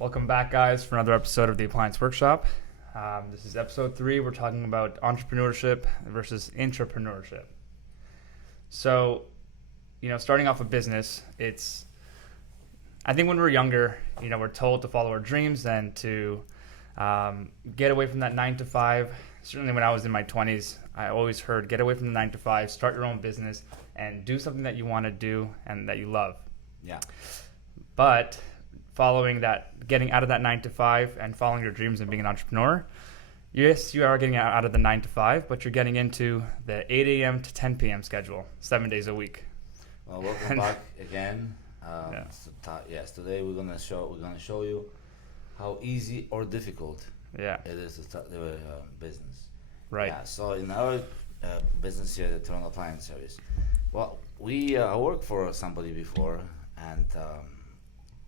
Welcome back, guys, for another episode of the Appliance Workshop. This is episode 3. We're talking about entrepreneurship versus intrapreneurship. So, starting off a business, I think when we're younger, we're told to follow our dreams and to get away from that 9 to 5. Certainly when I was in my 20s, I always heard get away from the 9 to 5, start your own business, and do something that you want to do and that you love. Yeah. But following that, getting out of that 9 to 5 and following your dreams and being an entrepreneur, yes, you are getting out of the 9 to 5, but you're getting into the 8 a.m. to 10 p.m. schedule, 7 days a week. Well, welcome back again. Yes, today we're gonna show you how easy or difficult it is to start the business. Right. Yeah. So in our business here, the Toronto Appliance service, well, I worked for somebody before, and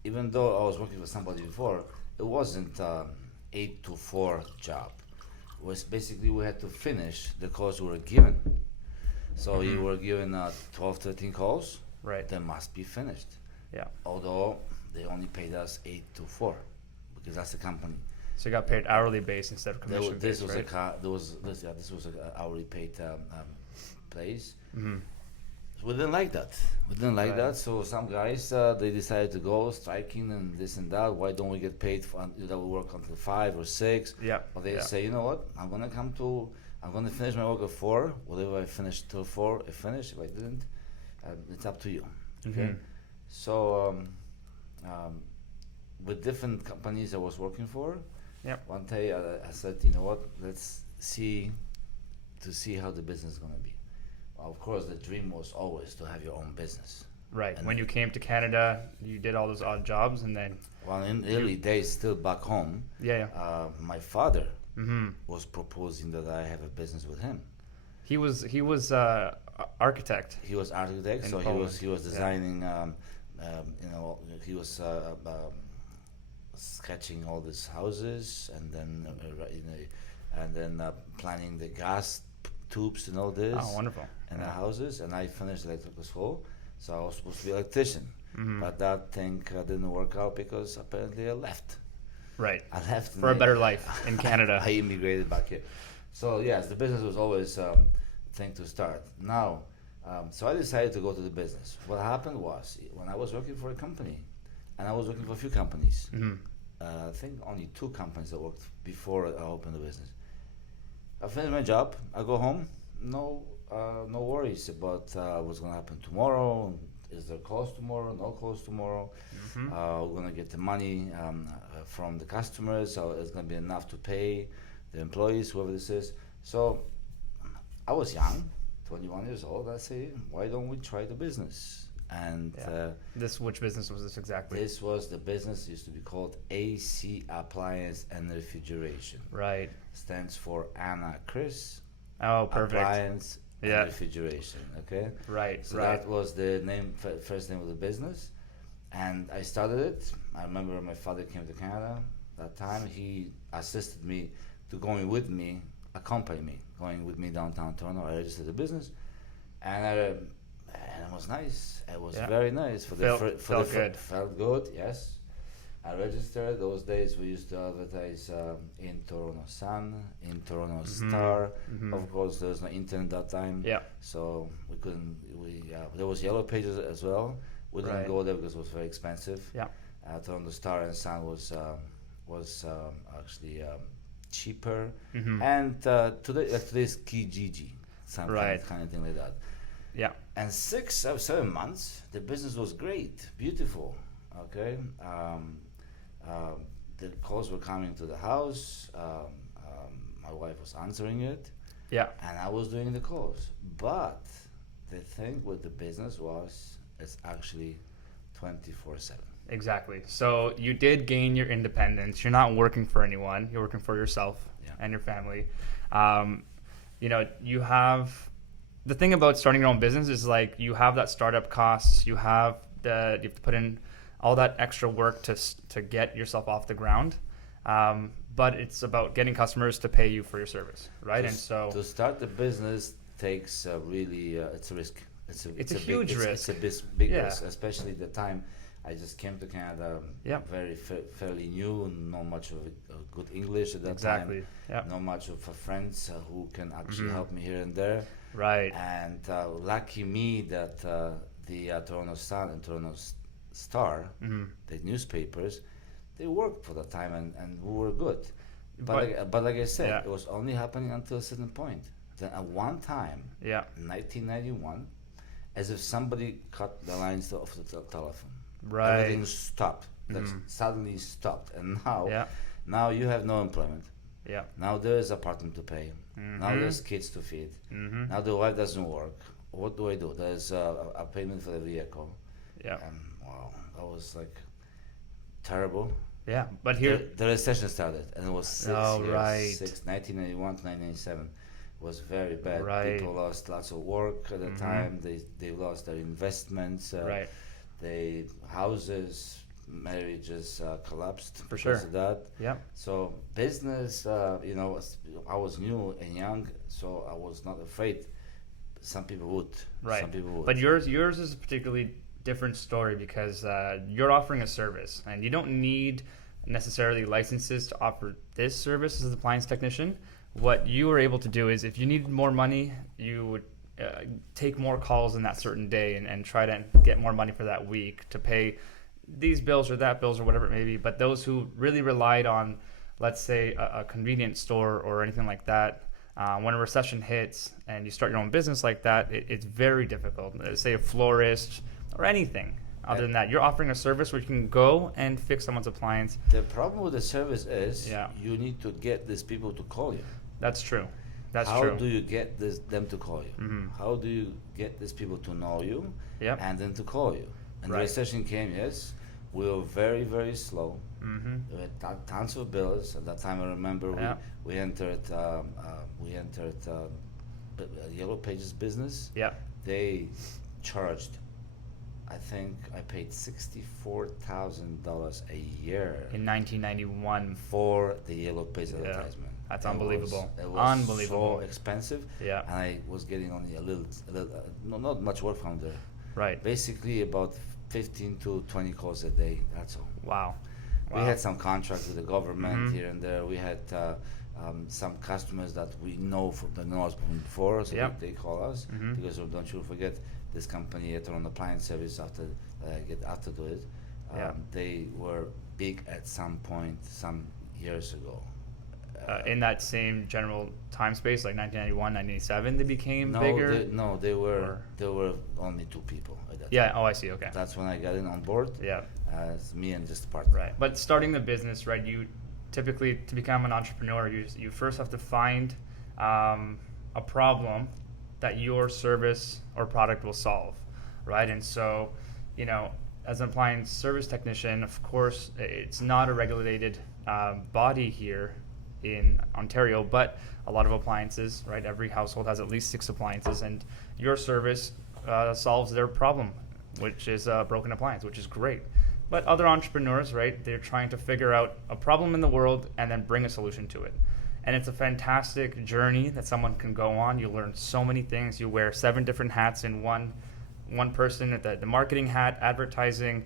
even though I was working for somebody before, it wasn't 8 to 4 job. It was basically we had to finish the calls we were given. So you were given 12, 13 calls. Right. They must be finished. Yeah. Although they only paid us 8 to 4 because that's the company. So you got paid hourly base instead of commission based, This was right? this was an hourly paid place. Mm-hmm. We didn't like that. So some guys they decided to go striking and this and that. Why don't we get paid for that? We work until 5 or 6. Yeah. But they say, you know what? I'm gonna finish my work at 4. Whatever I finish till 4, I finish. If I didn't, it's up to you. Okay. Mm-hmm. So with different companies I was working for, one day I said, you know what? Let's see how the business is gonna be. Of course, the dream was always to have your own business. Right. And when you came to Canada, you did all those odd jobs, and then. Well, in early days, still back home. My father was proposing that I have a business with him. He was architect. He was architect, so Poland. he was designing. He was sketching all these houses, and then planning the gas tubes and all this. Oh, wonderful. In the houses, and I finished electrical school, so I was supposed to be an electrician. But that thing didn't work out because apparently I left. Right. I left for a better life in Canada. I immigrated back here. So yes, the business was always thing to start. Now, so I decided to go to the business. What happened was when I was working for a company, and I was working for a few companies. I think only 2 companies I worked before I opened the business. I finished my job. I go home. No worries about what's going to happen tomorrow. Is there calls tomorrow? No calls tomorrow. We're going to get the money from the customers. So it's going to be enough to pay the employees, whoever this is. So I was young, 21 years old. I say, why don't we try the business? And which business was this exactly? This was the business used to be called AC Appliance and Refrigeration. Right. Stands for Andrey, Chris. Oh, perfect. Appliance and Refrigeration. Okay. Right. So that was the first name of the business, and I started it. I remember my father came to Canada that time. He assisted me to accompany me, going with me downtown Toronto. I registered the business, and it was nice. It was very nice. Felt good. Yes, I registered. Those days we used to advertise in Toronto Sun, in Toronto Star. Of course, there was no internet that time. Yeah. So we couldn't. There was Yellow Pages as well. We didn't go there because it was very expensive. Yeah. Toronto Star and Sun was actually cheaper. And today's Kijiji, some kind of thing like that. Yeah. And 6 or 7 months, the business was great, beautiful. Okay. The calls were coming to the house. My wife was answering it. Yeah. And I was doing the calls. But the thing with the business was it's actually 24/7. Exactly. So you did gain your independence. You're not working for anyone. You're working for yourself and your family. You have the thing about starting your own business is like you have that startup costs. You have to put in all that extra work to get yourself off the ground. But it's about getting customers to pay you for your service, right? To start the business takes it's a risk. It's a huge risk. It's a big risk, especially the time I just came to Canada, Yep. very fairly new, not much of good English at that Exactly. time, Yep. not much of friends who can actually Mhm. help me here and there. Right. And lucky me that the Toronto Sun and Toronto Star, Mhm. the newspapers, they worked for the time and we were good. But But like I said, yeah. it was only happening until a certain point. Then at one time, Yeah. 1991, as if somebody cut the lines off the telephone. Right. Everything stopped. Like Mhm. suddenly stopped, and Yeah. now you have no employment. Yeah. Now there is apartment to pay. Now Mhm. there's kids to feed. Mhm. Now the wife doesn't work. What do I do? There's a payment for the vehicle. Yeah. And wow, that was like terrible. Yeah. But here. The recession started, and it was 6 Oh, years. right. 1991 to 1997 was very bad. Right. People lost lots of work at the Mhm. time. They lost their investments. Right. They houses, marriages collapsed For because sure. of that. Yeah. So business, I was new and young, so I was not afraid. Some people would. Right. Some people would. But yours is a particularly different story because you're offering a service, and you don't need necessarily licenses to offer this service as an appliance technician. What you were able to do is, if you needed more money, you would take more calls in that certain day and try to get more money for that week to pay these bills or that bills or whatever it may be. But those who really relied on, let's say, a convenience store or anything like that, when a recession hits and you start your own business like that, it's very difficult. Say a florist or anything. Other than that, you're offering a service where you can go and fix someone's appliance. The problem with the service is you need to get these people to call you. That's true. That's How true. do you get them to call you? Mhm. How do you get these people to know you Yep. and then to call you? And the Right. recession came, yes. We were very, very slow. Mm-hmm. We had tons of bills. At that time, I remember Yeah. we entered Yellow Pages business. Yeah. They charged, I think I paid $64,000 a year In 1991. for the Yellow Page Yeah. advertisement. That's It unbelievable. Was, it was Unbelievable. so expensive, Yeah. and I was getting only a little not much work from there. Right. Basically, about 15 to 20 calls a day. That's all. Wow. We had some contracts with the government Mhm. here and there. We had some customers that we know us from before, so Yep. they call us Mhm. because don't you forget this company at on Appliance service after I get after to it. Yeah. They were big at some point some years ago. In that same general time space, like 1991, 1997, they became No, bigger. they were or- there were only two people at that Yeah. time. Oh, I see. Okay. That's when I got in on board. Yeah. It's me and just a partner. Right. But starting the business, right? You typically, to become an entrepreneur, you first have to find a problem that your service or product will solve, right? And so, as an appliance service technician, of course, it's not a regulated body here in Ontario, but a lot of appliances, right? Every household has at least 6 appliances, and your service solves their problem, which is a broken appliance, which is great. But other entrepreneurs, right, they're trying to figure out a problem in the world and then bring a solution to it. And it's a fantastic journey that someone can go on. You learn so many things. You wear 7 different hats in one person, the marketing hat, advertising,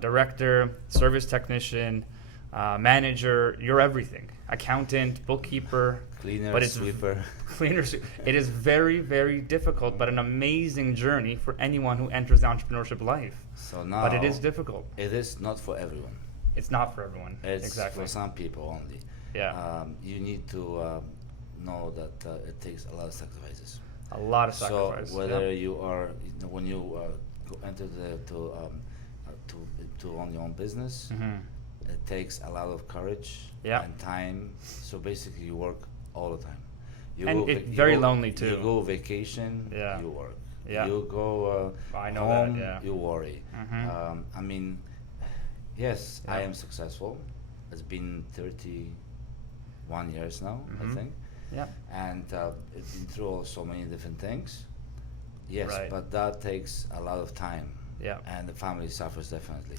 director, service technician, manager. You're everything. Accountant, bookkeeper. Cleaner, but it's sweeper. It is very, very difficult, but an amazing journey for anyone who enters the entrepreneurship life. So now, But it is difficult. It is not for everyone. It's not for everyone. It's Exactly. for some people only. Yeah. You need to know that it takes a lot of sacrifices. A lot of sacrifice. So whether Yep. you are, when you enter to own your own business, Mhm. it takes a lot of courage Yeah. and time. So basically, you work all the time. You And go it's you very go- lonely, too. You go vacation, Yeah. you work. Yeah. You go I know that, home, yeah. you worry. Mhm. I mean, yes, I Yeah. am successful. It's been 31 years now, I Mhm. think. Yeah. And it's been through so many different things. Yes, Right. but that takes a lot of time. Yeah. And the family suffers definitely.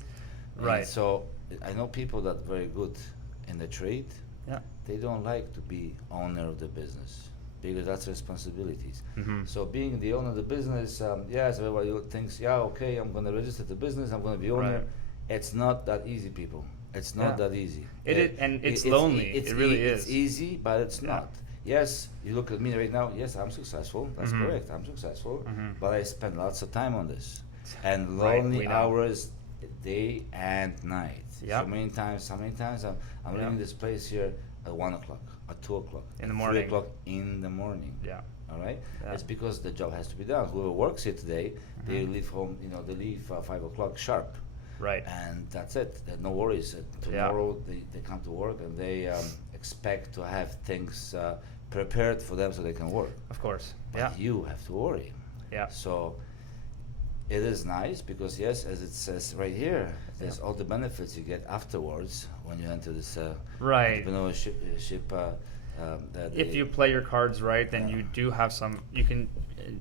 Right. And so I know people that are very good in the trade. Yeah. They don't like to be owner of the business because that's responsibilities. Mhm. So being the owner of the business, yes, everybody thinks, yeah, okay, I'm going to register the business, I'm going to be owner. Right. It's not that easy, people. It's not that easy. And it's lonely. It really is. It's easy, but it's not. Yes, you look at me right now. Yes, I'm successful. That's correct. I'm successful, but I spend lots of time on this, and lonely hours, day and night. Yep. So many times I'm leaving this place here at 1 o'clock, at 2 o'clock, in the at morning. 3 o'clock in the morning. Yeah. All right. Yeah. It's because the job has to be done. Whoever works here today, they leave home. They leave 5 o'clock sharp. Right. And that's it. There's no worries. Tomorrow they come to work and they expect to have things prepared for them so they can work. Of course. But you have to worry. Yeah. So it is nice because, yes, as it says right here, there's all the benefits you get afterwards when you enter this entrepreneurship. If you play your cards right, then you do have you can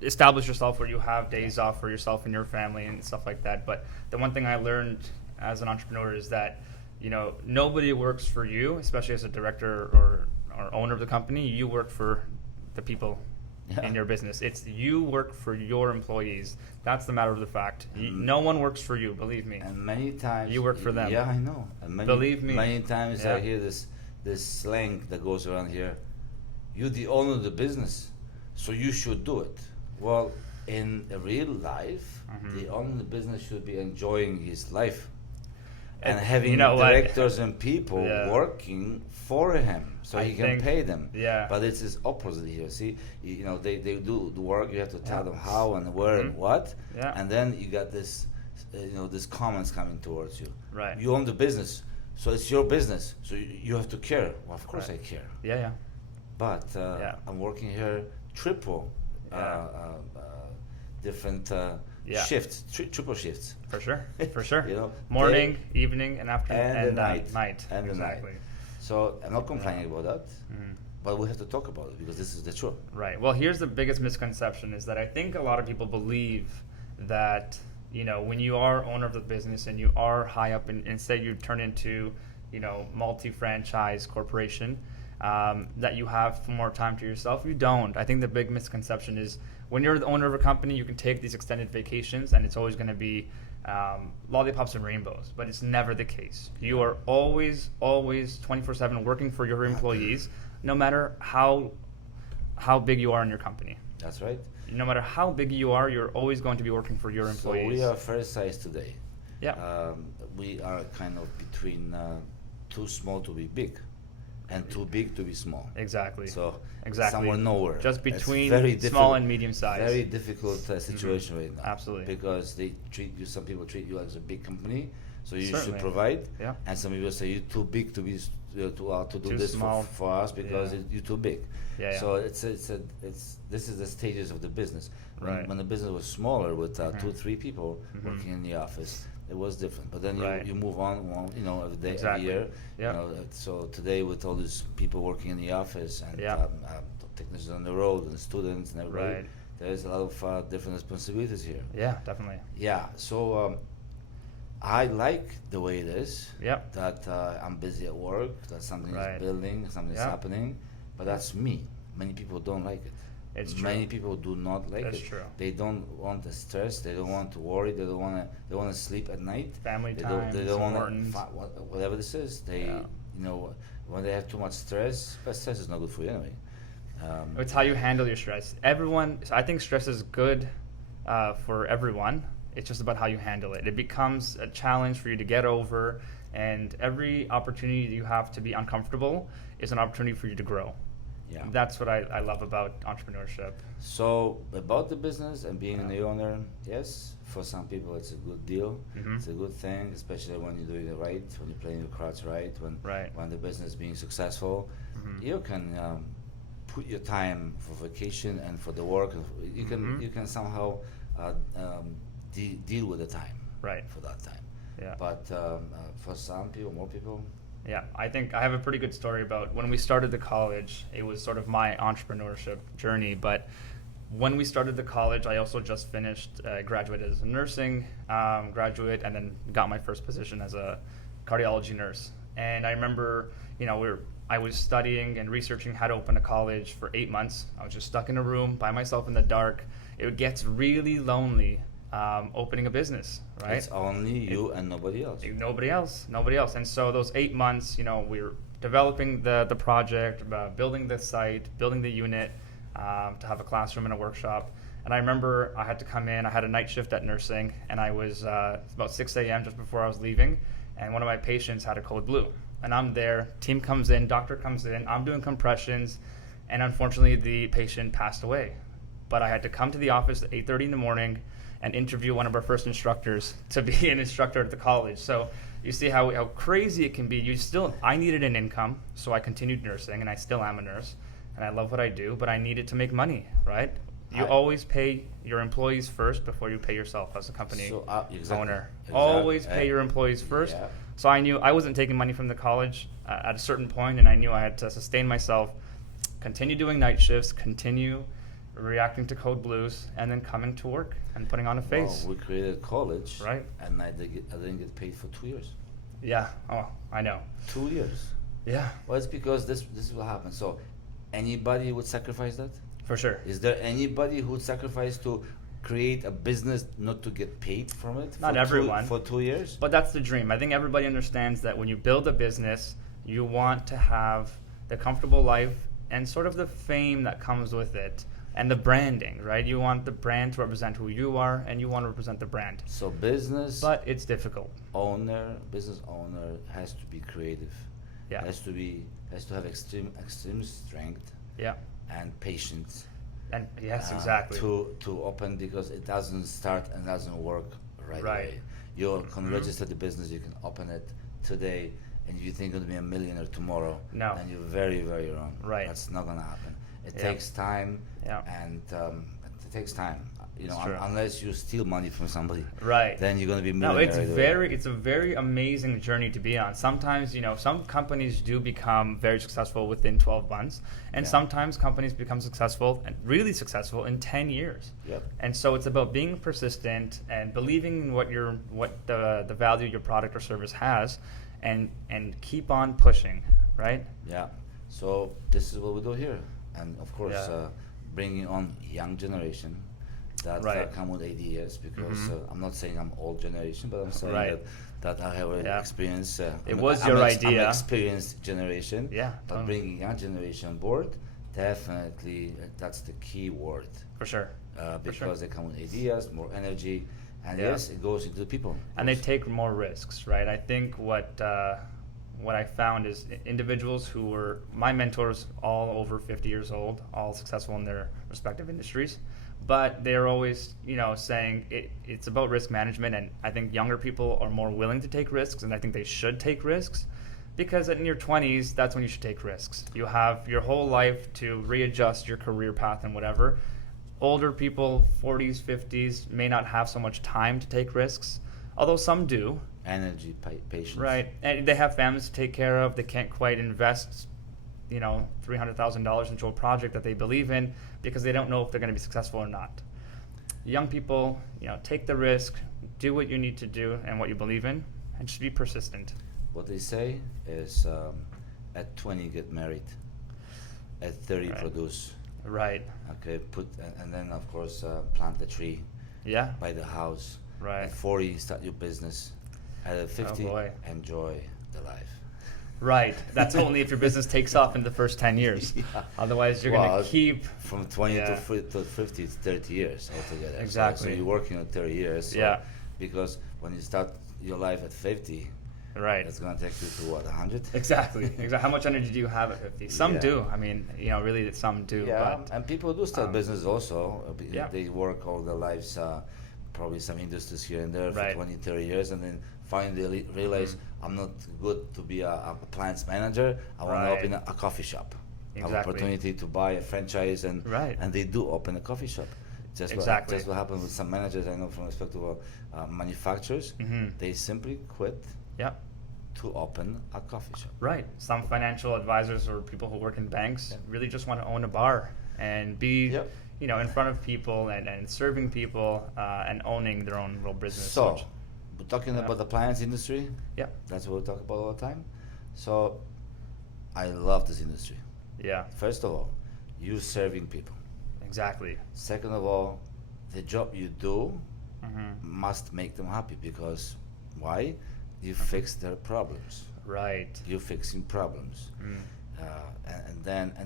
establish yourself where you have days off for yourself and your family and stuff like that. But the one thing I learned as an entrepreneur is that, nobody works for you, especially as a director or owner of the company. You work for the people in your business. It's you work for your employees. That's the matter of the fact. No one works for you, believe me. And many times you work for them. Yeah, I know. And believe me. Many times I hear this slang that goes around here. You're the owner of the business, so you should do it. Well, in real life, the owner of the business should be enjoying his life and having directors and people working for him so he can pay them. Yeah. But it's his opposite here. See, they do the work. You have to tell them how and where and what. Yeah. And then you got this, this comments coming towards you. Right. You own the business, so it's your business. So you have to care. Well, of course I care. Yeah. But I'm working here triple different shifts, triple shifts. For sure. Morning, evening, and afternoon, and night. And exactly. Night. So I'm not complaining about that, but we have to talk about it because this is the truth. Right. Well, here's the biggest misconception is that I think a lot of people believe that, when you are owner of the business and you are high up and instead you turn into, multi-franchise corporation, that you have more time to yourself. You don't. I think the big misconception is when you're the owner of a company, you can take these extended vacations and it's always going to be lollipops and rainbows, but it's never the case. You are always 24/7 working for your employees, no matter how big you are in your company. That's right. No matter how big you are, you're always going to be working for your employees. So we are fair size today. Yeah. We are kind of between too small to be big and too big to be small. Exactly. So exactly. somewhere nowhere. Just between small and medium size. Very difficult situation right now. Absolutely. Because they treat you. Some people treat you as a big company, so you Certainly. should provide. Yeah. And some people say you're too big to be to do Too this small. for us because you're too big. Yeah. So this is the stages of the business. Right. When the business was smaller with 2-3 people working in the office, it was different. But then you move on, every day, every year. Yeah. So today with all these people working in the office and technicians on the road and students and everybody, there's a lot of different responsibilities here. Yeah, definitely. Yeah. So I like the way it is. Yep. That I'm busy at work. That something is building, something is happening. But that's me. Many people don't like it. It's true. Many people do not like That's it. true. They don't want the stress. They don't want to worry. They don't want to. They want to sleep at night. Family They time. don't. They don't want important. to. Whatever this is, they. When they have too much stress, but stress is not good for you anyway. It's how you handle your stress. I think stress is good for everyone. It's just about how you handle it. It becomes a challenge for you to get over, and every opportunity you have to be uncomfortable is an opportunity for you to grow. Yeah. That's what I love about entrepreneurship. So about the business and being the owner, yes, for some people it's a good deal. It's a good thing, especially when you're doing it right, when you're playing your cards right, when the business is being successful. You can put your time for vacation and for the work. You can somehow deal with the time for that time. Yeah. But for some people, more people. Yeah, I think I have a pretty good story about when we started the college. It was sort of my entrepreneurship journey, but when we started the college, I also just finished, graduated as a nursing graduate, and then got my first position as a cardiology nurse. And I remember, I was studying and researching how to open a college for 8 months. I was just stuck in a room by myself in the dark. It gets really lonely opening a business, right? It's only you and nobody else. Nobody else. And so those 8 months, we were developing the project, building the site, building the unit, to have a classroom and a workshop. And I remember I had to come in. I had a night shift at nursing, and I was it's about 6 a.m. just before I was leaving, and one of my patients had a code blue. And I'm there, team comes in, doctor comes in, I'm doing compressions, and unfortunately the patient passed away. But I had to come to the office at 8:30 in the morning and interview one of our first instructors to be an instructor at the college. So you see how crazy it can be. I needed an income, so I continued nursing, and I still am a nurse, and I love what I do, but I needed to make money, right? You always pay your employees first before you pay yourself as a company owner. Always pay your employees first. Yeah. So I knew I wasn't taking money from the college at a certain point, and I knew I had to sustain myself, continue doing night shifts, continue reacting to code blues, and then coming to work and putting on a face. Well, we created college, right? And I didn't get paid for 2 years. Yeah. Oh, I know. 2 years. Yeah. Well, it's because this will happen. So anybody would sacrifice that? For sure. Is there anybody who would sacrifice to create a business not to get paid from it? Not everyone. For 2 years? But that's the dream. I think everybody understands that when you build a business, you want to have the comfortable life and sort of the fame that comes with it and the branding, right? You want the brand to represent who you are, and you want to represent the brand. So But it's difficult. Business owner has to be creative. Yeah. Has to have extreme strength. Yeah. And patience. And yes, exactly. To open, because it doesn't start and doesn't work right away. You can register the business, you can open it today, and you think you're going to be a millionaire tomorrow. No. And you're very, very wrong. Right. That's not going to happen. It takes time. Yeah. And it takes time. True. Unless you steal money from somebody. Right. Then you're going to be No, millionaire. it's a very amazing journey to be on. Sometimes, some companies do become very successful within 12 months, and sometimes companies become successful and really successful in 10 years. Yep. And so it's about being persistent and believing in what the value your product or service has, and keep on pushing, right? Yeah. So this is what we do here, and of course, bringing on young generation that come with ideas, because I'm not saying I'm old generation, but I'm saying that I have experience. It was your idea. I'm experienced generation. Yeah. But bringing young generation on board, definitely that's the key word. For sure. Because they come with ideas, more energy, and yes, it goes into the people. And they take more risks, right? I think what I found is individuals who were my mentors, all over 50 years old, all successful in their respective industries, but they're always, saying it's about risk management, and I think younger people are more willing to take risks, and I think they should take risks, because in your 20s, that's when you should take risks. You have your whole life to readjust your career path and whatever. Older people, 40s, 50s, may not have so much time to take risks, although some do. Energy, patience. Right, and they have families to take care of. They can't quite invest, $300,000 into a project that they believe in, because they don't know if they're going to be successful or not. Young people, take the risk, do what you need to do and what you believe in, and just be persistent. What they say is, at 20 get married, at 30 produce. Right. Okay, and then of course plant a tree. Yeah. Buy the house. Right. At 40 start your business. At 50 enjoy the life. Right. That's only if your business takes off in the first 10 years. Otherwise, you're going to keep... From 20 to 50, it's 30 years altogether. Exactly. So you're working on 30 years. So because when you start your life at 50, right, it's going to take you to what, 100? Exactly. How much energy do you have at 50? Some do. I mean, really, some do. Yeah, and people do start business also. They work all their lives, probably some industries here and there for 20, 30 years, and then finally realize I'm not good to be a appliance manager. I want to open a coffee shop. Have opportunity to buy a franchise, and they do open a coffee shop. Just what happened with some managers I know from respectable manufacturers. They simply quit to open a coffee shop. Right. Some financial advisors or people who work in banks really just want to own a bar and be in front of people and serving people and owning their own real business. So we're talking about the appliance industry. Yeah. That's what we talk about all the time. So I love this industry. Yeah. First of all, you serving people. Exactly. Second of all, the job you do must make them happy, because why? You fix their problems. Right. You're fixing problems. And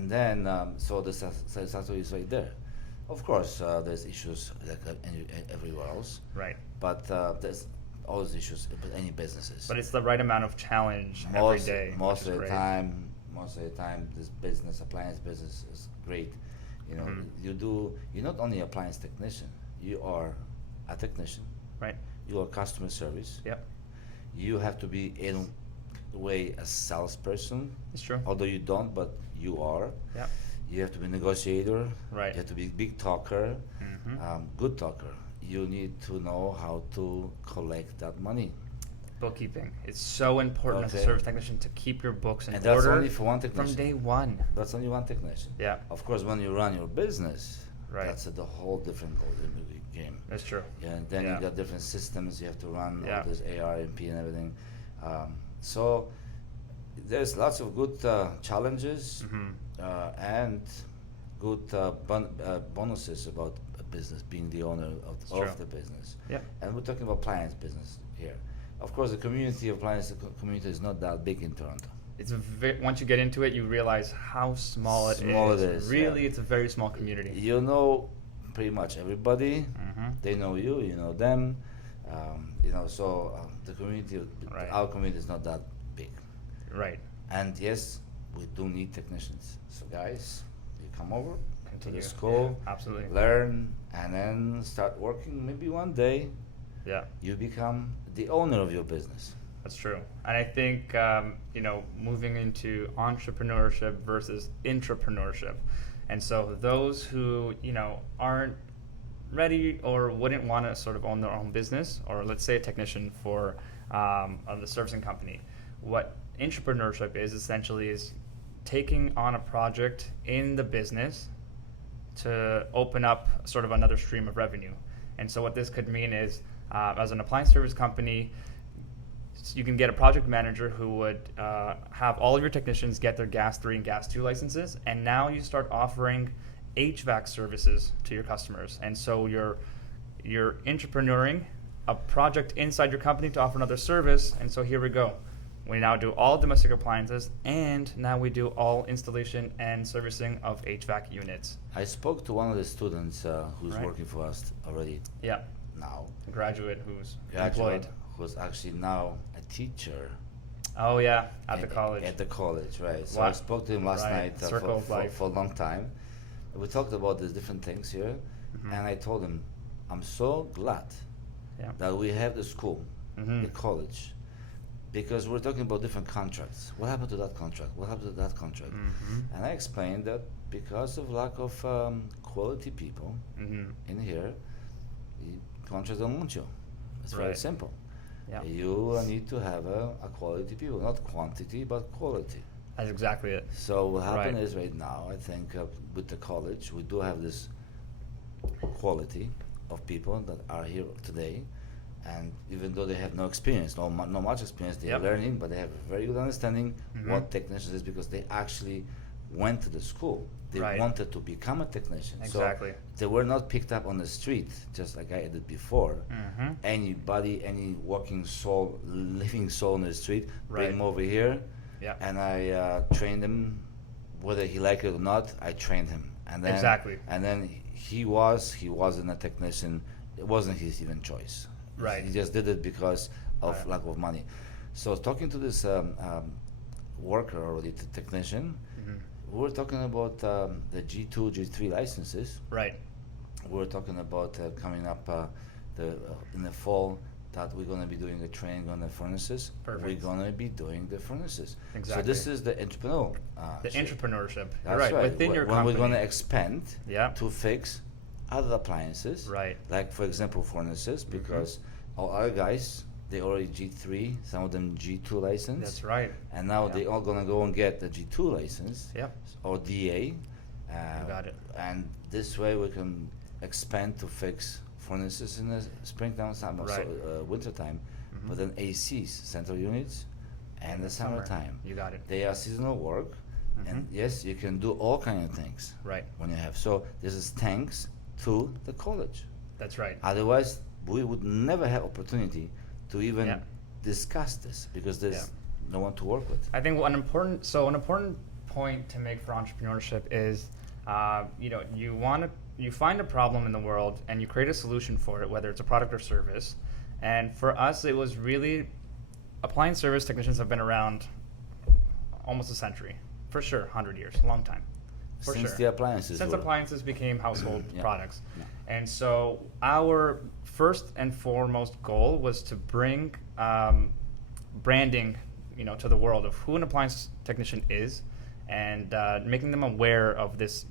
then so the satisfaction is right there. Of course, there's issues like everywhere else. Right. But there's always issues with any businesses. But it's the right amount of challenge every day. Most of the time, this appliance business is great. You know, you're not only appliance technician, you are a technician. Right. You are customer service. Yep. You have to be in a way a salesperson. It's true. Although you don't, but you are. Yeah. You have to be a negotiator. Right. You have to be a big talker, good talker. You need to know how to collect that money. Bookkeeping. It's so important as a service technician to keep your books in And order. that's only for one technician. From day one. That's only one technician. Yeah. Of course, when you run your business, Right. that's the whole different game. That's true. Yeah, and then Yeah. you got different systems you have to run, Yeah. all this AR and P and everything. So there's lots of good challenges and good bonuses about a business, being the owner of the business. Yeah. And we're talking about appliance business here. Of course, the community of appliance community is not that big in Toronto. It's once you get into it, you realize how small it is. Really, it's a very small community. You know pretty much everybody. They know you, you know them. You know, so the community, our community is not that big. Right. And yes, we do need technicians. So guys, you come over to the Yeah, school, absolutely. learn, and then start working. Maybe one day, Yeah. you become the owner of your business. That's true. And I think, you know, moving into entrepreneurship versus intrapreneurship. And so those who, you know, aren't ready or wouldn't want to sort of own their own business, or let's say a technician for the servicing company, what intrapreneurship is essentially is taking on a project in the business to open up sort of another stream of revenue. And so what this could mean is, as an appliance service company, you can get a project manager who would have all of your technicians get their Gas 3 and Gas 2 licenses, and now you start offering HVAC services to your customers. And so you're entrepreneuring a project inside your company to offer another service. And so here we go. We now do all domestic appliances, and now we do all installation and servicing of HVAC units. I spoke to one of the students who's working for us already. Yeah. Now. A graduate who's employed. Who's actually now a teacher. Oh yeah, at the college. At the college, right. So I spoke to him last night for a long time. We talked about these different things here, and I told him, I'm so glad that we have the school, the college, because we're talking about different contracts. What happened to that contract? What happened to that contract? And I explained that because of lack of quality people in here, the contracts don't want you. It's very simple. Yeah. You need to have a quality people, not quantity, but quality. That's exactly it. So what happened is right now, I think with the college, we do have this quality of people that are here today, and even though they have no experience, not much experience, they are learning, but they have a very good understanding what technicians is, because they actually went to the school. They wanted to become a technician. Exactly. So they were not picked up on the street, just like I did before. Anybody, any walking soul, living soul in the street, bring him over here. Yeah. And I trained him, whether he liked it or not. I trained him, and then and then he wasn't a technician. It wasn't his even choice. Right. He just did it because of lack of money. So talking to this worker already, the technician, we were talking about the G2, G3 licenses. Right. We were talking about coming up in the fall, that we're going to be doing a training on the furnaces. Perfect. We're going to be doing the furnaces. Exactly. So this is the entrepreneur. The entrepreneurship. That's right. Within your company. When we're going to expand to fix other appliances. Right. Like, for example, furnaces, because all our guys, they already G3, some of them G2 license. That's right. And now they all going to go and get the G2 license. Yep. Or DA. You got it. And this way we can expand to fix furnaces in the springtime, summer, wintertime, but then ACs, central units, and the summertime. You got it. They are seasonal work, and yes, you can do all kind of things. Right. When you have, so this is thanks to the college. That's right. Otherwise, we would never have opportunity to even Yeah. discuss this because there's no one to work with. I think an important point to make for entrepreneurship is, you find a problem in the world and you create a solution for it, whether it's a product or service. And for us, it was really, appliance service technicians have been around almost a century, for sure, 100 years, a long time. For Since sure. the appliances Since were- appliances became household Yeah. products. Yeah. And so our first and foremost goal was to bring branding, to the world of who an appliance technician is, and making them aware of this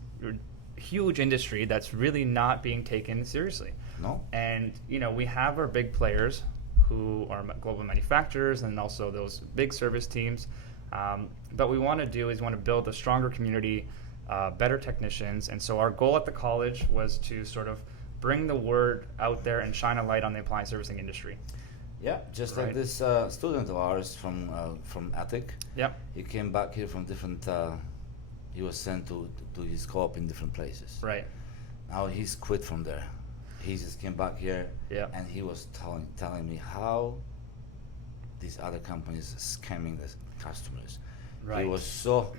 huge industry that's really not being taken seriously. No? And we have our big players who are global manufacturers and also those big service teams. But we want to build a stronger community, better technicians. And so our goal at the college was to sort of bring the word out there and shine a light on the appliance servicing industry. Yeah, just like Right. this student of ours from Attic. Yep. He came back here from different. He was sent to his co-op in different places. Right. Now he's quit from there. He just came back here, Yep. and he was telling me how these other companies are scamming the customers. Right. He was so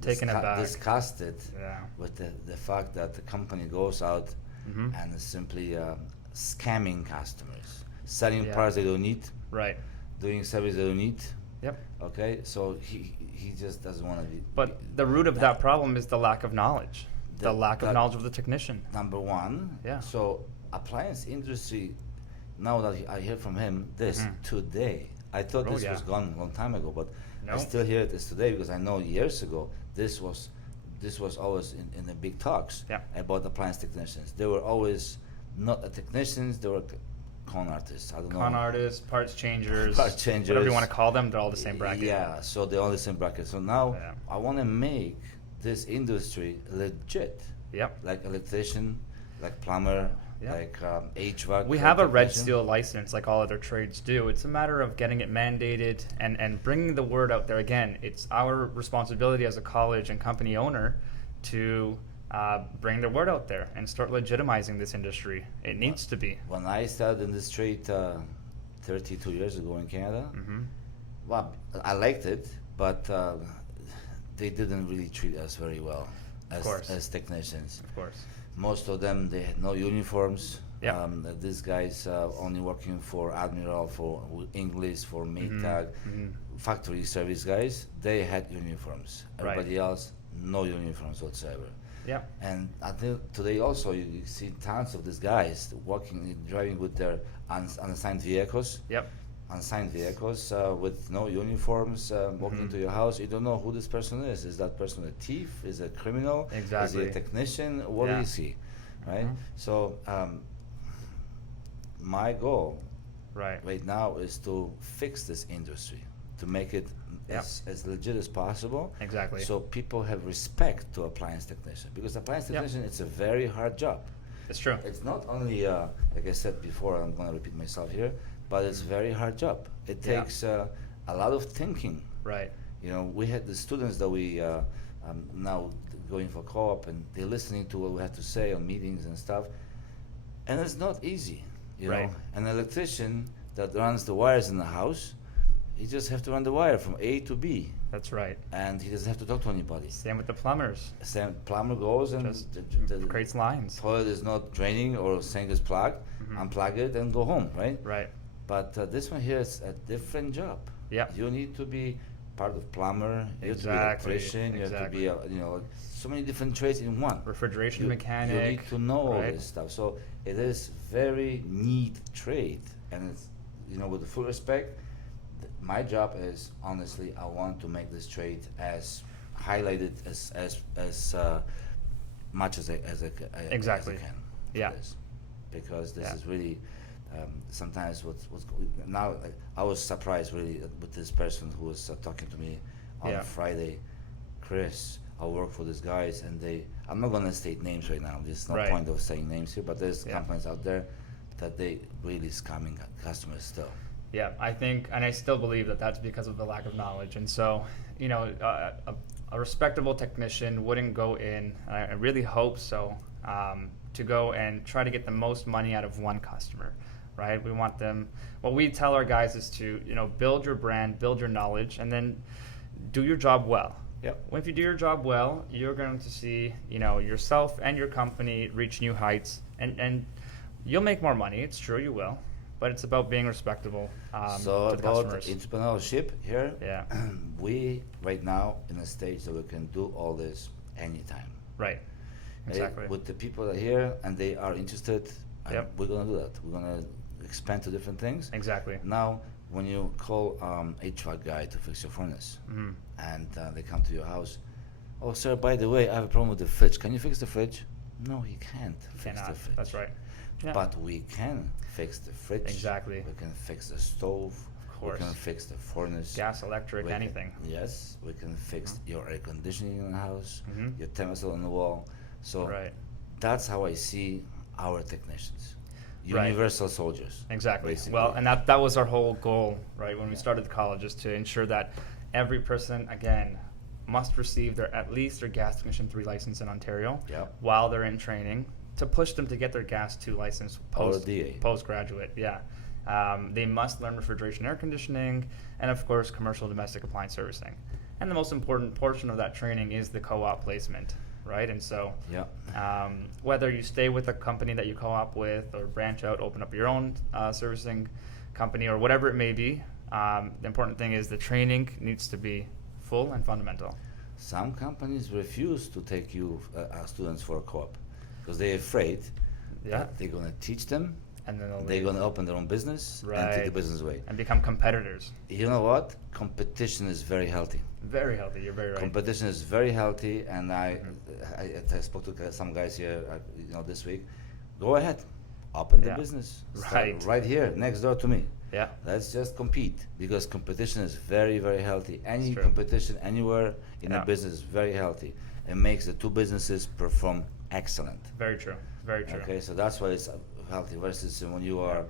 Taken aback. disgusted Yeah. with the fact that the company goes out Mhm. and is simply scamming customers, selling Yeah. parts they don't need, Right. doing service they don't need. Yep. Okay, so he just doesn't want to be. But the root of that problem is the lack of knowledge, the lack of that- knowledge of the technician. Number one. Yeah. So appliance industry. Now that I hear from him this Mhm. today, I thought Oh, this yeah. was gone a long time ago, but I No. still hear this today because I know years ago this was always in the big talks Yeah. about appliance technicians. They were always not technicians; they were con artists. I don't know. Con artists, parts changers, Parts changers. whatever you want to call them, they're all the same bracket. Yeah, so they're all the same bracket. So now Yeah. I want to make this industry legit, Yep. like electrician, like plumber, Yeah. like HVAC. We have a red technician. seal license like all other trades do. It's a matter of getting it mandated and bringing the word out there. Again, it's our responsibility as a college and company owner to bring the word out there and start legitimizing this industry. It needs to be. When I started in this trade 32 years ago in Canada, Hmm. well, I liked it, but they didn't really treat us very well course. as technicians. Of course. Most of them, they had no uniforms. Yeah. These guys only working for Admiral, for English, for Maytag, Mhm. factory service guys. They had uniforms. Right. Everybody else, no uniforms whatsoever. Yeah. And until today, also you see tons of these guys driving with their unassigned vehicles. Yep. Unsigned vehicles with no uniforms, walking into your house. You don't know who this person is. Is that person a thief? Is it a criminal? Exactly. Is he a technician? What do Yeah. you see? Right? Mhm. So my goal Right. now is to fix this industry, to make it Yeah. as legit as possible. Exactly. So people have respect to appliance technician, because appliance Yeah. technician, it's a very hard job. It's true. It's not only, like I said before, I'm going to repeat myself here, but it's a very hard job. It Yeah. takes a lot of thinking. Right. You know, we had the students that we now going for co-op, and they're listening to what we have to say on meetings and stuff, and it's not easy. You Right. know, an electrician that runs the wires in the house, he just have to run the wire from A to B, That's right. and he doesn't have to talk to anybody. Same with the plumbers. Same plumber goes and Just the creates lines. toilet is not draining or sink is plugged, Mhm. unplug it and go home, right? Right. But this one here is a different job. Yeah. You need to be part of plumber, you Exactly, have to be electrician, you have to be, exactly. so many different trades in one. Refrigeration You mechanic. need to know all right? this stuff. So it is very neat trade, and it's, with full respect, my job is, honestly, I want to make this trade as highlighted as much as I Exactly. can. Yeah. This. Because this Yeah. is really sometimes now I was surprised really with this person who was talking to me on Yeah. Friday. Chris, I work for these guys, and I'm not gonna state names right now. There's no Right. point of saying names here, but there's Yeah. companies out there that they really scamming customers still. Yeah, I think, and I still believe that that's because of the lack of knowledge. And so, a respectable technician wouldn't go in, and I really hope so, to go and try to get the most money out of one customer, right? We want them, what we tell our guys is to, build your brand, build your knowledge, and then do your job well. Yep. If you do your job well, you're going to see, yourself and your company reach new heights, and you'll make more money. It's true, you will, but it's about being respectable So to the about customers. entrepreneurship here, Yeah. we right now in a stage that we can do all this anytime. Right. Exactly. With the people that are here and they are interested, Yep. we're gonna do that. We're gonna expand to different things. Exactly. Now, when you call HVAC guy to fix your furnace, Mhm. and they come to your house, oh sir, by the way, I have a problem with the fridge. Can you fix the fridge? No, he can't fix Cannot. the fridge. That's right. Yeah. But we can fix the fridge. Exactly. We can fix the stove. Of course. We can fix the furnace. Gas, electric, We can- anything. Yes, we can fix your air conditioning in the house, Mhm. your thermostat on the wall. So Right. that's how I see our technicians. Right. Universal soldiers. Exactly. Basically. Well, and that was our whole goal, right, when we started the college, is to ensure that every person, again, must receive at least their gas technician 3 license in Ontario Yep. while they're in training, to push them to get their gas 2 license DA. postgraduate. Yeah. They must learn refrigeration, air conditioning, and of course commercial domestic appliance servicing. And the most important portion of that training is the co-op placement, right? And so Yeah. whether you stay with a company that you co-op with or branch out, open up your own servicing company or whatever it may be, the important thing is the training needs to be full and fundamental. Some companies refuse to take you students for a co-op because they're afraid Yeah. that they're gonna teach them. And then They're gonna open their own business and take the Right. business away. and become competitors. You know what? Competition is very healthy. Very healthy. You're very right. Competition is very healthy, and I spoke to some guys here, this week. Go ahead, open the Yeah. business. Start Right. right here, next door to me. Yeah. Let's just compete because competition is very, very healthy. Any true. competition anywhere in Yeah. a business is very healthy. It makes the two businesses perform excellent. Very true. Very true. Okay, so that's why it's healthy. Versus when you are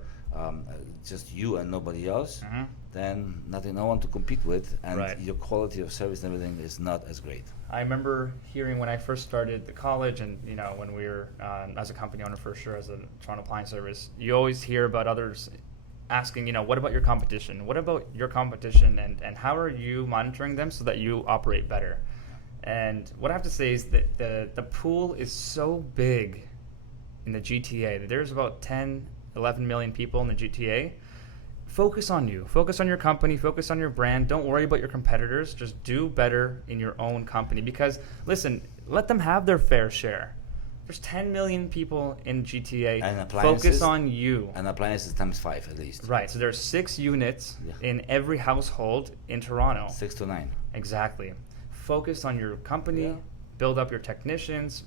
just you and nobody else, Mhm. then no one to compete with, and Right. your quality of service and everything is not as great. I remember hearing when I first started the college, and when we were as a company owner for sure, as a Toronto Appliance Service, you always hear about others asking, what about your competition? What about your competition, and how are you monitoring them so that you operate better? And what I have to say is that the pool is so big in the GTA that there's about 10, 11 million people in the GTA. Focus on you. Focus on your company. Focus on your brand. Don't worry about your competitors. Just do better in your own company. Because, listen, let them have their fair share. There's 10 million people in GTA. And appliances, Focus on you. And appliances times 5 at least. Right. So there's 6 units Yeah. in every household in Toronto. 6 to 9. Exactly. Focus on your company. Yeah. Build up your technicians.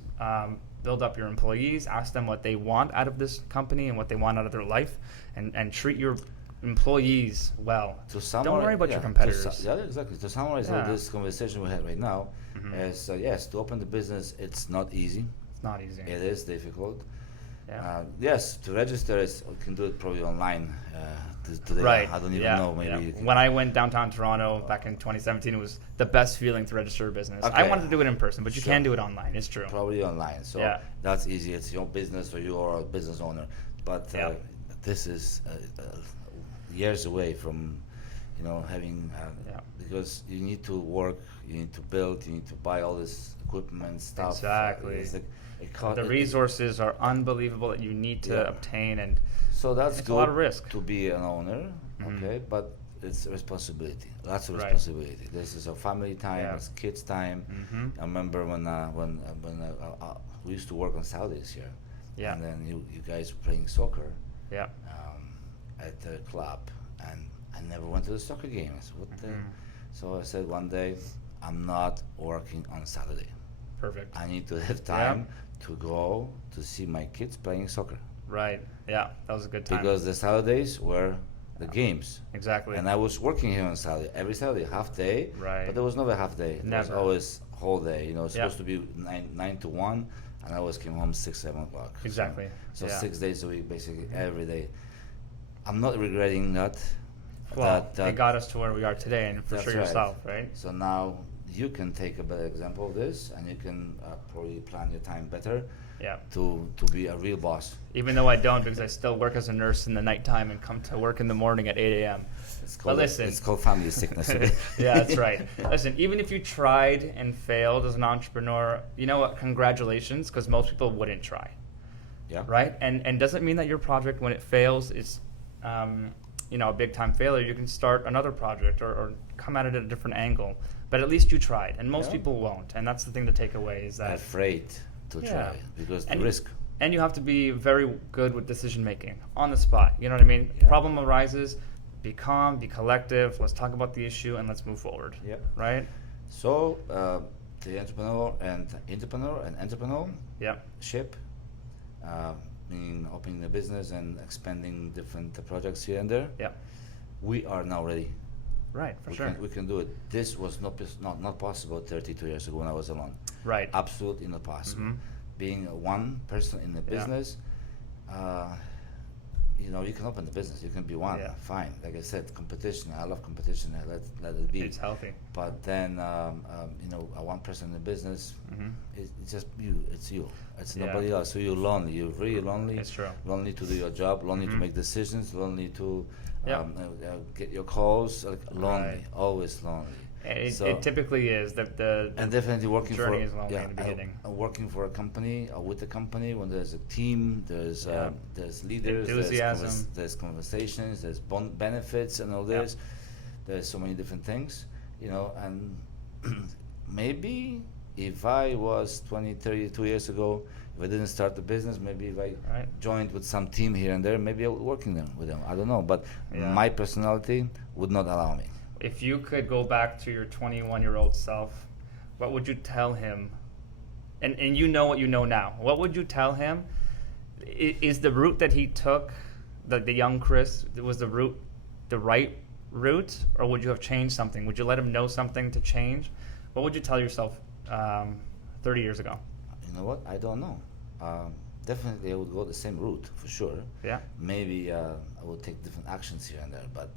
Build up your employees. Ask them what they want out of this company and what they want out of their life, and treat your employees well. Don't worry about your competitors. Yeah, exactly. To summarize all Yeah. this conversation we had right now, is yes, to open the business, it's not easy. It's not easy. It is difficult. Yeah. Yes, to register, we can do it probably online. Today, Right. I don't even yeah. know. Maybe yeah. you can. When I went downtown Toronto back in 2017, it was the best feeling to register a business. I Okay. wanted to do it in person, but you Sure. can do it online. It's true. Probably online. So Yeah. that's easy. It's your business or you are a business owner. But Yeah. this is years away from, having Yeah. because you need to work, you need to build, you need to buy all this equipment stuff. Exactly. It's like, The resources are unbelievable that you need to Yeah. obtain, and So that's it's good a lot of risk. to be an owner, Mhm. okay? But it's a responsibility, lots of Right. responsibility. This is a family time, Yeah. it's kids' time. Mhm. I remember when we used to work on Saturdays here, Yeah. and then you guys were playing soccer Yeah. at the club, and I never went to the soccer game. I said, what the? Mhm. So I said one day, I'm not working on Saturday. Perfect. I need to have time to go to see my kids playing soccer. Right. Yeah. That was a good time. Because the Saturdays were the games. Exactly. And I was working here on Saturday, every Saturday, half day. Right. But there was never half day. It was Never. always whole day. It's Yeah. supposed to be 9 to 1, and I always came home 6, 7 o'clock. Exactly. So Yeah. 6 days a week, basically, every day. I'm not regretting that. Well, that it got us to where we are today, and for That's sure right. yourself, right? So now, you can take a better example of this, and you can probably plan your time better Yeah. to be a real boss. Even though I don't, because I still work as a nurse in the nighttime and come to work in the morning at 8 a.m. But listen, it's called family sickness. yeah, that's right. Listen, even if you tried and failed as an entrepreneur, you know what? Congratulations, because most people wouldn't try. Yeah. Right? And doesn't mean that your project, when it fails, is a big time failure. You can start another project or come at it at a different angle. But at least you tried, and most people won't. And that's the thing to take away is that afraid to try because the risk. And you have to be very good with decision making on the spot. You know what I mean? Yeah. Problem arises, be calm, be collective. Let's talk about the issue and let's move forward. Yeah. Right? So the entrepreneur and entrepreneur. Yeah. Ship, meaning opening a business and expanding different projects here and there. Yeah. We are now ready. Right, for sure. We can do it. This was not possible 32 years ago when I was alone. Right. Absolutely not possible. Mm-hmm. Being one person in the business, you can open the business. You can be one. Yeah. Fine. Like I said, competition. I love competition. Let it be. It's healthy. But then, a one person in the business, it's just you. It's you. It's nobody else. So you're lonely. You're really lonely. It's true. Lonely to do your job. Lonely to make decisions. Lonely to get your calls. Lonely. Always lonely. It typically is the and definitely working journey is lonely in the beginning. Working for a company or with a company when there's a team, there's leaders, enthusiasm, there's conversations, there's benefits and all this. There's so many different things, and maybe if I was 32 years ago, if I didn't start the business, maybe if I joined with some team here and there, maybe I would work with them. I don't know, but my personality would not allow me. If you could go back to your 21-year-old self, what would you tell him? And you know what you know now. What would you tell him? Is the route that he took, the young Chris, was the right route, or would you have changed something? Would you let him know something to change? What would you tell yourself 30 years ago? You know what? I don't know. Definitely I would go the same route for sure. Yeah. Maybe I would take different actions here and there, but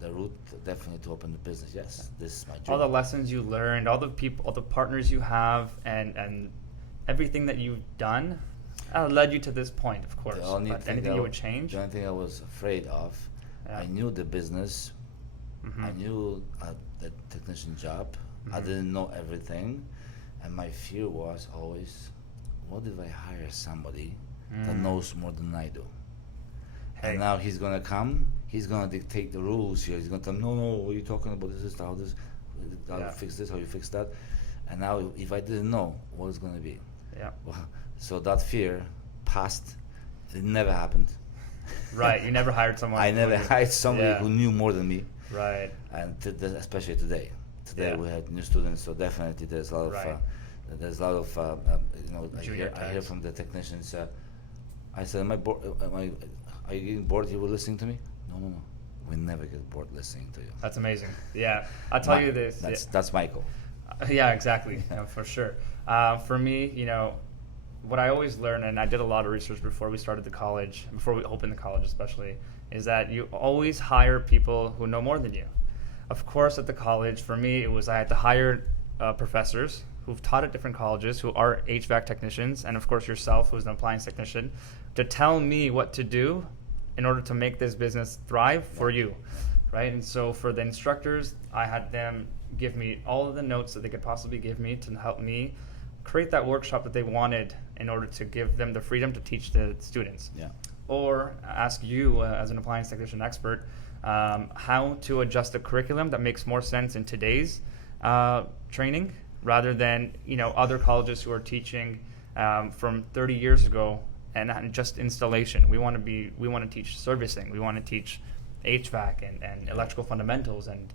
the route definitely to open the business. Yes, this is my job. All the lessons you learned, all the people, all the partners you have, and everything that you've done led you to this point, of course. But anything you would change? The only thing I was afraid of, I knew the business, I knew the technician job, I didn't know everything, and my fear was always, what if I hire somebody that knows more than I do? Hey. And now he's gonna come, he's gonna dictate the rules here. He's gonna tell me, no, what are you talking about? This is how this, how you fix this, how you fix that. And now if I didn't know, what is gonna be? Yeah. Well, so that fear passed. It never happened. Right. You never hired someone. I never hired somebody who knew more than me. Right. And especially today. Today we had new students, so definitely there's a lot of. There's a lot of, I hear from the technicians. I said, "Am I bored? Are you getting bored? You were listening to me?" No. We never get bored listening to you. That's amazing. Yeah, I'll tell you this. That's Michael. Yeah, exactly. For sure. For me, what I always learn, and I did a lot of research before we started the college, before we opened the college especially, is that you always hire people who know more than you. Of course, at the college, for me, it was I had to hire professors who've taught at different colleges, who are HVAC technicians, and of course yourself, who's an appliance technician, to tell me what to do in order to make this business thrive for you, right? And so for the instructors, I had them give me all of the notes that they could possibly give me to help me create that workshop that they wanted in order to give them the freedom to teach the students. Yeah. Or ask you, as an appliance technician expert, how to adjust the curriculum that makes more sense in today's training, rather than other colleges who are teaching from 30 years ago and just installation. We want to teach servicing. We want to teach HVAC and electrical fundamentals and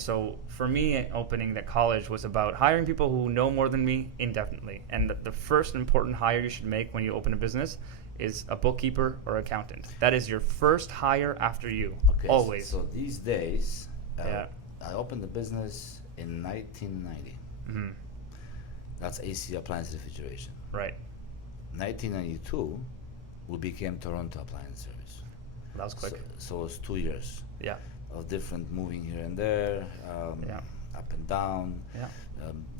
so for me, opening that college was about hiring people who know more than me indefinitely. And the first important hire you should make when you open a business is a bookkeeper or accountant. That is your first hire after you. Okay, always. So these days, I opened the business in 1990. Mm-hmm. That's AC Appliance Refrigeration. Right. 1992, we became Toronto Appliance Service. That was quick. So it was 2 years. Yeah. Of different moving here and there. up and down, Yeah.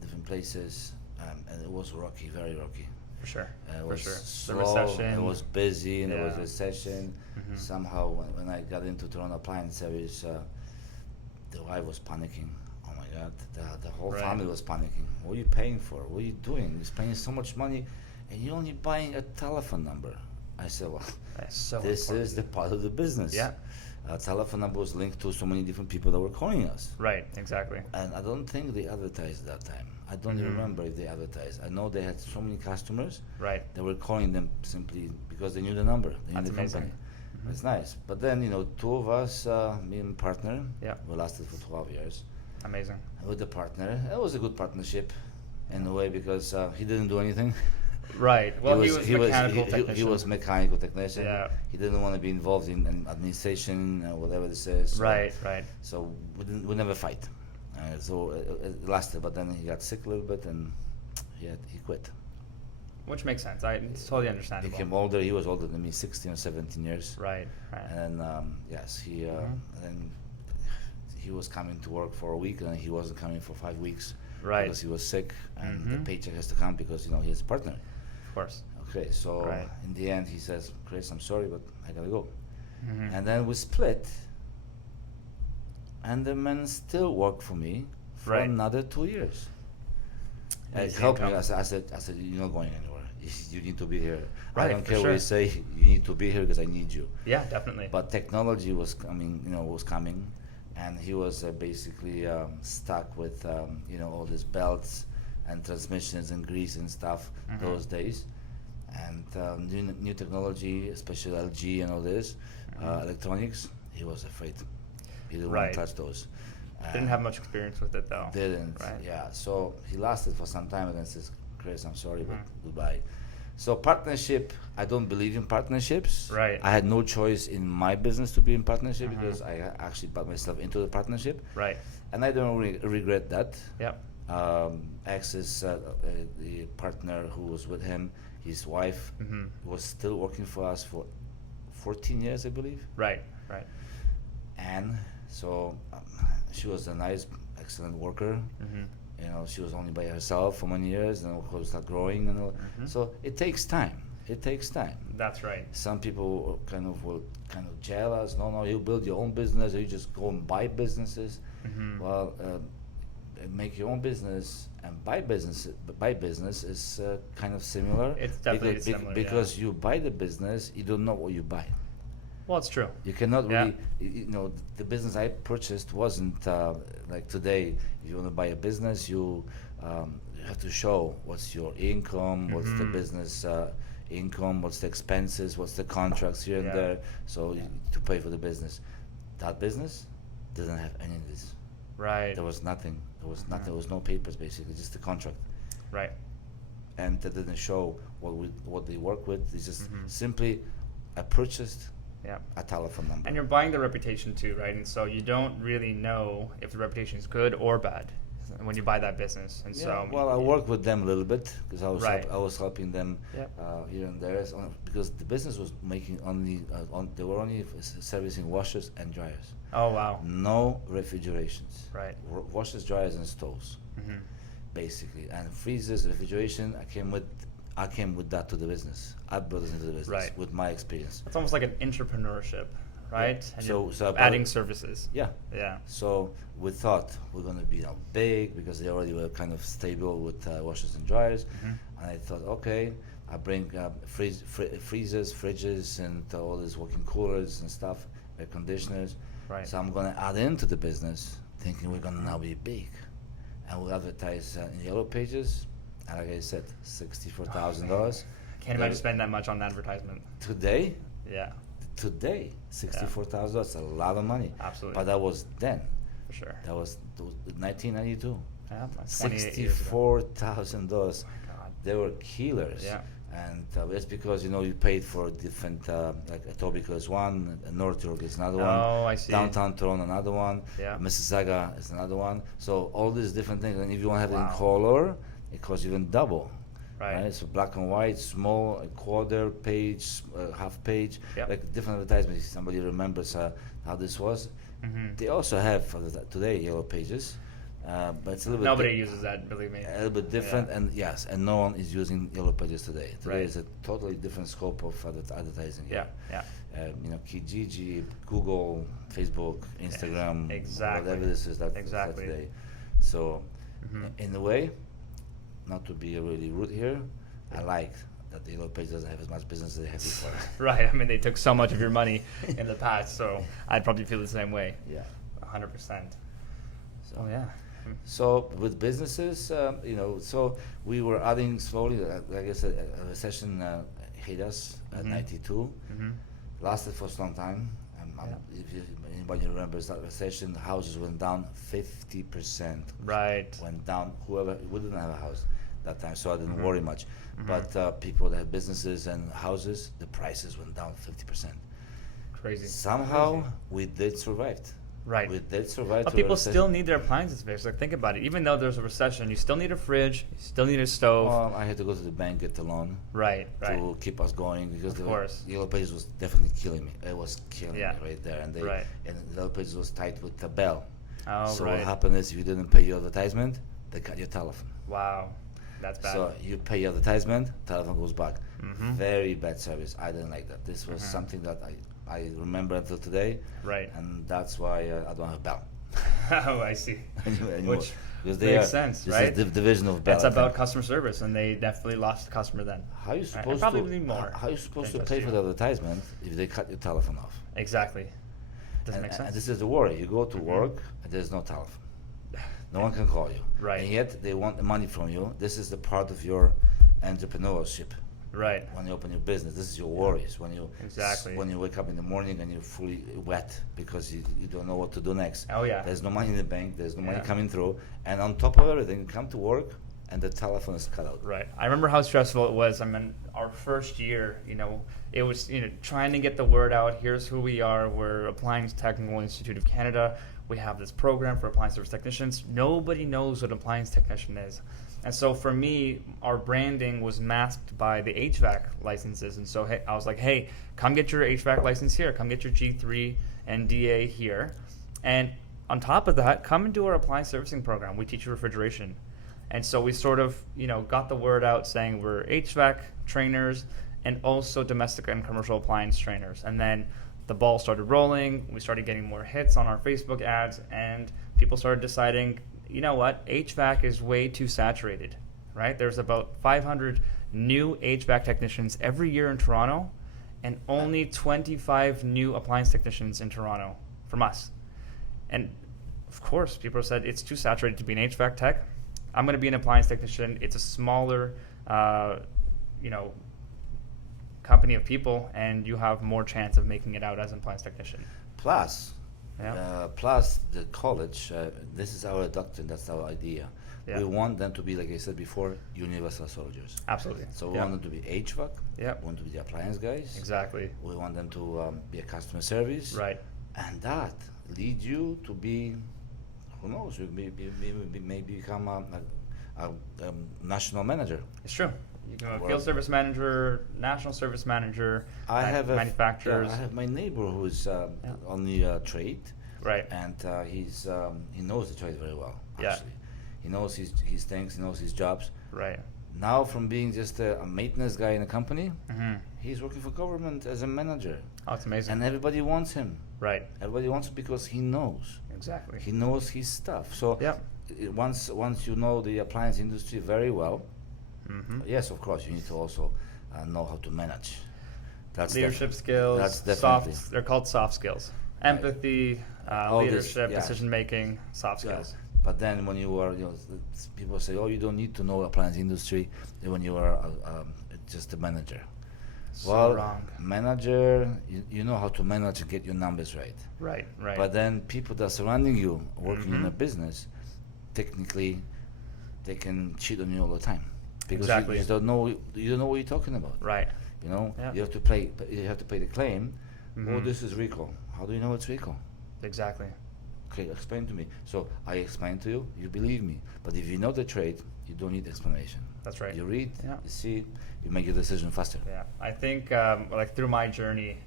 different places, and it was rocky, very rocky. For sure. It For was sure. slow, The recession. it was busy, and there was Yeah. recession. Mhm. Somehow, when I got into Toronto Appliance Service, the wife was panicking. Oh my God, the whole Right. family was panicking. What are you paying for? What are you doing? You're spending so much money, and you're only buying a telephone number. I said, well, That's so this important. is the part of the business. Yeah. Telephone number was linked to so many different people that were calling us. Right. Exactly. And I don't think they advertised that time. I don't Mhm. remember if they advertised. I know they had so many customers. Right. They were calling them simply because they knew the number. They That's knew the amazing. company. Mhm. It's nice. But then, two of us, me and partner, Yeah. we lasted for 12 years. Amazing. With the partner, it was a good partnership in a way because he didn't do anything. Right. Well, he was mechanical technician. He was mechanical technician. Yeah. He didn't want to be involved in administration, whatever this is. So, Right. Right. So we never fight. So it lasted, but then he got sick a little bit and he quit. Which makes sense. It's totally He understandable. became older. He was older than me, 16 or 17 years. Right. Right. And then yes, then he was coming to work for a week, and he wasn't coming for 5 weeks Right. because he was sick, and the Mhm. paycheck has to come because he has a partner. Of course. Okay, so Right. in the end, he says, "Chris, I'm sorry, but I gotta go." Mhm. And then we split, and the man still worked for me for Right. another 2 years. Easy Helped me. income. I said, you're not going anywhere. You need to be here. I Right, don't for care what sure. you say. You need to be here because I need you. Yeah, definitely. But technology was coming, and he was basically stuck with all these belts and transmissions and grease and stuff Mhm. those days. And new technology, especially LG and all this electronics, he was afraid. He didn't want Right. to touch those. Didn't have much experience with it though. Didn't. Right. Yeah. So he lasted for some time, and then says, "Chris, I'm sorry, but Mhm. goodbye." So partnership, I don't believe in partnerships. Right. I had no choice in my business to be in partnership Mhm. because I actually bought myself into the partnership, Right. and I don't regret that. Yep. X is the partner who was with him. His wife Mhm. was still working for us for 14 years, I believe. Right. Right. And so she was a nice, excellent worker. Mhm. She was only by herself for many years, and of course, start growing and all. Mhm. So it takes time. It takes time. That's right. Some people will jealous. No, you build your own business, or you just go and buy businesses. Mhm. Well, make your own business and buy business. Buy business is kind of similar. It's definitely similar, because you buy the business, you don't know what you buy. Well, it's true. You cannot Yeah. really, the business I purchased wasn't like today. If you want to buy a business, you have to show what's your income, what's the Mhm. business income, what's the expenses, what's the contracts here and Yeah. there, so to pay for the business. That business didn't have any of this. Right. There was nothing. There was nothing. Mhm. There was no papers, basically, just the contract. Right. And that didn't show what they work with. It's just Mhm. simply, I purchased Yeah. a telephone number. And you're buying the reputation too, right? And so you don't really know if the reputation is good or bad when you buy that business. And so Well, I worked with them a little bit because I was Right. I was helping them Yep. here and there because the business was making only they were only servicing washers and dryers, Oh wow. no refrigerations, Right. Washers, dryers, and stoves, Mhm. basically, and freezers, refrigeration. I came with that to the business. I brought it into the business Right. with my experience. It's almost like an entrepreneurship, right? Yeah. And So- you're so I bought adding it- services. Yeah. Yeah. So we thought we're going to be big because they already were kind of stable with washers and dryers. Mhm. And I thought, okay, I bring freezers, fridges, and all these walk-in coolers and stuff, air conditioners. Right. So I'm going to add into the business, thinking we're going to now be big. And we'll advertise in Yellow Pages. And like I said, $64,000. Can't imagine spending that much on advertisement. Today, Yeah. $64,000. That's a lot of money. Absolutely. But that was then. For sure. That was 1992. Yeah. That's 28 years ago. $64,000. Oh my God. They were killers. Yeah. And it's because you paid for different like Etobicoke is one, North York is another one. Oh, I see. Downtown Toronto another one. Yeah. Mississauga is another one. So all these different things, and if you want to have it Wow. in color, it costs even double. Right. So black and white, small, a quarter page, half page, Yep. like different advertisements. If somebody remembers how this was. Mhm. They also have today Yellow Pages, But it's a little bit Nobody uses that, believe me. a little bit different, and yes, and no one is using Yellow Pages today. Today Right. is a totally different scope of advertising. Yeah, yeah. Kijiji, Google, Facebook, Instagram, exactly. whatever this is that Exactly. today. So, Mhm. in a way, not to be really rude here, I like that the Yellow Page doesn't have as much business as they had before. Right. I mean, they took so much of your money in the past, so I'd probably feel the same way. Yeah. 100%. So yeah. So with businesses, so we were adding slowly. Like I said, a recession hit us at Mhm. '92. Mm-hmm. Lasted for a long time. If anybody remembers that recession, houses went down 50%. Right. Went down. Whoever we didn't have a house that time, so I didn't Mhm. worry much. Mhm. But people that had businesses and houses, the prices went down 50%. Crazy. Somehow Crazy. we did survive. Right. We did survive. But to a people recession. still need their appliances fixed. Like, think about it. Even though there's a recession, you still need a fridge. You still need a stove. Well, I had to go to the bank, get the loan Right. Right. to keep us going because Of the course. Yellow Pages was definitely killing me. It was killing Yeah. me right there, and Right. and the Yellow Pages was tied with the bell. Oh, So right. what happened is if you didn't pay your advertisement, they cut your telephone. Wow. That's bad. So you pay your advertisement, telephone goes back. Mhm. Very bad service. I didn't like that. This was Mhm. something that I remember until today, Right. and that's why I don't have bell. Oh, I see. anymore. Which Because makes sense, this right? is the division of bell. That's I about think. customer service, and they definitely lost the customer then. How are you Right, and supposed probably to more How are you supposed to than pay just for you. the advertisement if they cut your telephone off? Exactly. Doesn't make And sense. this is the worry. You go to Mhm. work and there's no telephone. No one can call you. Right. And yet they want the money from you. This is the part of your entrepreneurship. Right. When you open your business, this is your worries. Exactly. When you wake up in the morning and you're fully wet because you don't know what to do next. Oh, yeah. There's no money in the bank. There's no money Yeah. coming through. And on top of everything, you come to work and the telephone is cut out. Right. I remember how stressful it was. I mean, our first year, it was, trying to get the word out. Here's who we are. We're Appliance Technical Institute of Canada. We have this program for appliance service technicians. Nobody knows what appliance technician is. And so for me, our branding was masked by the HVAC licenses. And so I was like, hey, come get your HVAC license here. Come get your G3 and DA here. And on top of that, come and do our appliance servicing program. We teach you refrigeration. And so we sort of, got the word out saying we're HVAC trainers and also domestic and commercial appliance trainers. And then the ball started rolling. We started getting more hits on our Facebook ads, and people started deciding, you know what, HVAC is way too saturated, right? There's about 500 new HVAC technicians every year in Toronto, and only 25 new appliance technicians in Toronto from us. And of course, people said it's too saturated to be an HVAC tech. I'm going to be an appliance technician. It's a smaller, company of people, and you have more chance of making it out as an appliance technician. Plus the college, this is our doctrine, that's our idea. Yeah. We want them to be, like I said before, universal soldiers. Absolutely. So we want them to be HVAC, Yep. we want to be the appliance guys, Exactly. we want them to be a customer service, Right. and that leads you to be, who knows, you may become a national manager. It's true. You can be a Well, field service manager, national service manager, manufacturers. I have my neighbor who's Yeah. on the trade, Right. and he knows the trade very well. Yeah. Actually, he knows his things, he knows his jobs. Right. Now, from being just a maintenance guy in a company, Mm-hmm. he's working for government as a manager, Oh, it's amazing. and everybody wants him. Right. Everybody wants him because he knows. Exactly. He knows his stuff. So Yep. once you know the appliance industry very well, Mm-hmm. yes, of course, you need to also know how to manage. That's Leadership def- skills. That's definitely. They're called soft skills. Empathy, All this, leadership, yeah. decision making, soft Yeah. skills. But then when you are, people say, oh, you don't need to know appliance industry when you are just a manager. So Well, wrong. manager, you know how to manage and get your numbers right. Right. Right. But then people that are surrounding you, working in Mhm. a business, technically, they can cheat on you all the time because Exactly. you just don't know. You don't know what you're talking about. right. You know, Yeah. you have to pay the claim. Oh, Mhm. this is RICO. How do you know it's RICO? Exactly. Okay, explain to me. So I explain to you, you believe me. But if you know the trade, you don't need explanation. That's right. You read, Yeah. you see, you make your decision faster. Yeah, I think through my journey,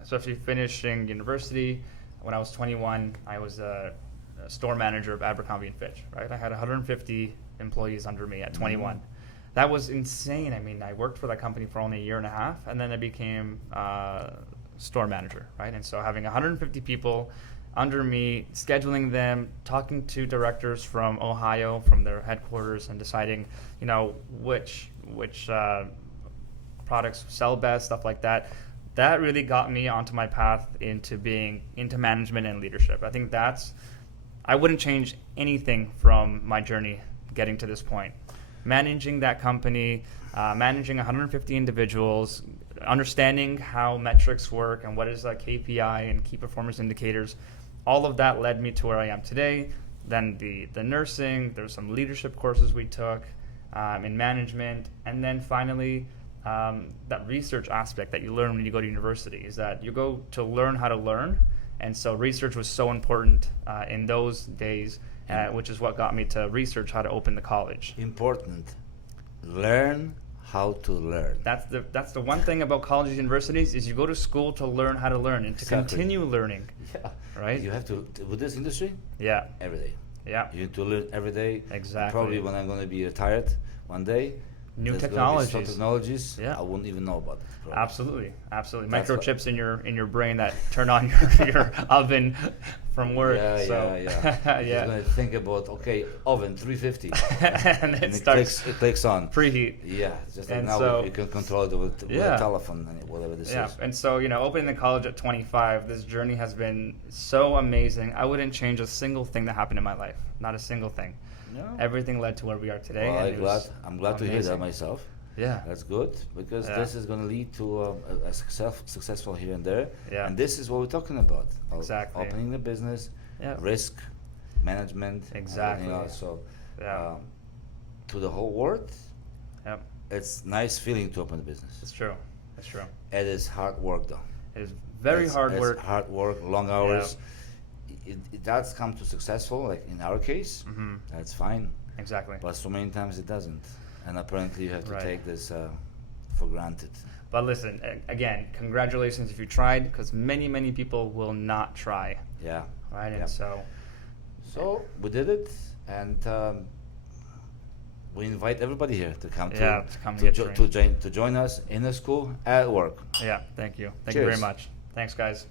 especially finishing university, when I was 21, I was store manager of Abercrombie and Fitch, right? I had 150 employees under me at 21. That was insane. I mean, I worked for that company for only a year and a half, and then I became store manager, right? And so having 150 people under me, scheduling them, talking to directors from Ohio, from their headquarters, and deciding, which products sell best, stuff like that. That really got me onto my path into management and leadership. I think I wouldn't change anything from my journey getting to this point. Managing that company, managing 150 individuals, understanding how metrics work and what is a KPI and key performance indicators, all of that led me to where I am today. Then the nursing, there's some leadership courses we took in management, and then finally that research aspect that you learn when you go to university is that you go to learn how to learn. And so research was so important in those days, which is what got me to research how to open the college. Important. Learn how to learn. That's the one thing about colleges and universities is you go to school to learn how to learn and to continue learning. Yeah. Right? You have to, with this industry, yeah, every day. Yeah. You need to learn every day. Exactly. Probably when I'm going to be retired one day, new there's technologies. Some technologies Yeah. I wouldn't even know about. Probably. Absolutely. That's Microchips in your brain that turn on your oven from work. Yeah. yeah. You're going to think about, oven 350. and it clicks on. Preheat. Yeah, just like And now so- you can control it with a telephone and whatever this Yeah, is. and so, opening the college at 25, this journey has been so amazing. I wouldn't change a single thing that happened in my life. Not a single thing. No. Everything led to where we are today. Well, and I'm glad to hear that amazing. myself. Yeah. That's good, because Yeah. this is going to lead to a successful here and there. Yeah. And this is what we're talking about. Exactly. Opening the business, Yeah. risk, management, Exactly. everything else. So Yeah. to the whole world, Yep. it's nice feeling to open a business. It's true. It's true. It is hard work though. It is very hard work. It's hard work, long hours. It does come to successful, like in our case, Mm-hmm. that's fine. Exactly. But so many times it doesn't. And apparently you have to Right. take this for granted. But listen, again, congratulations if you tried, because many, many people will not try. Yeah. Right? Yeah. And so, we did it, and we invite everybody here to come to come get trained. to join us in the school, at work. Yeah, thank you. Thank you very Cheers. much. Thanks, guys.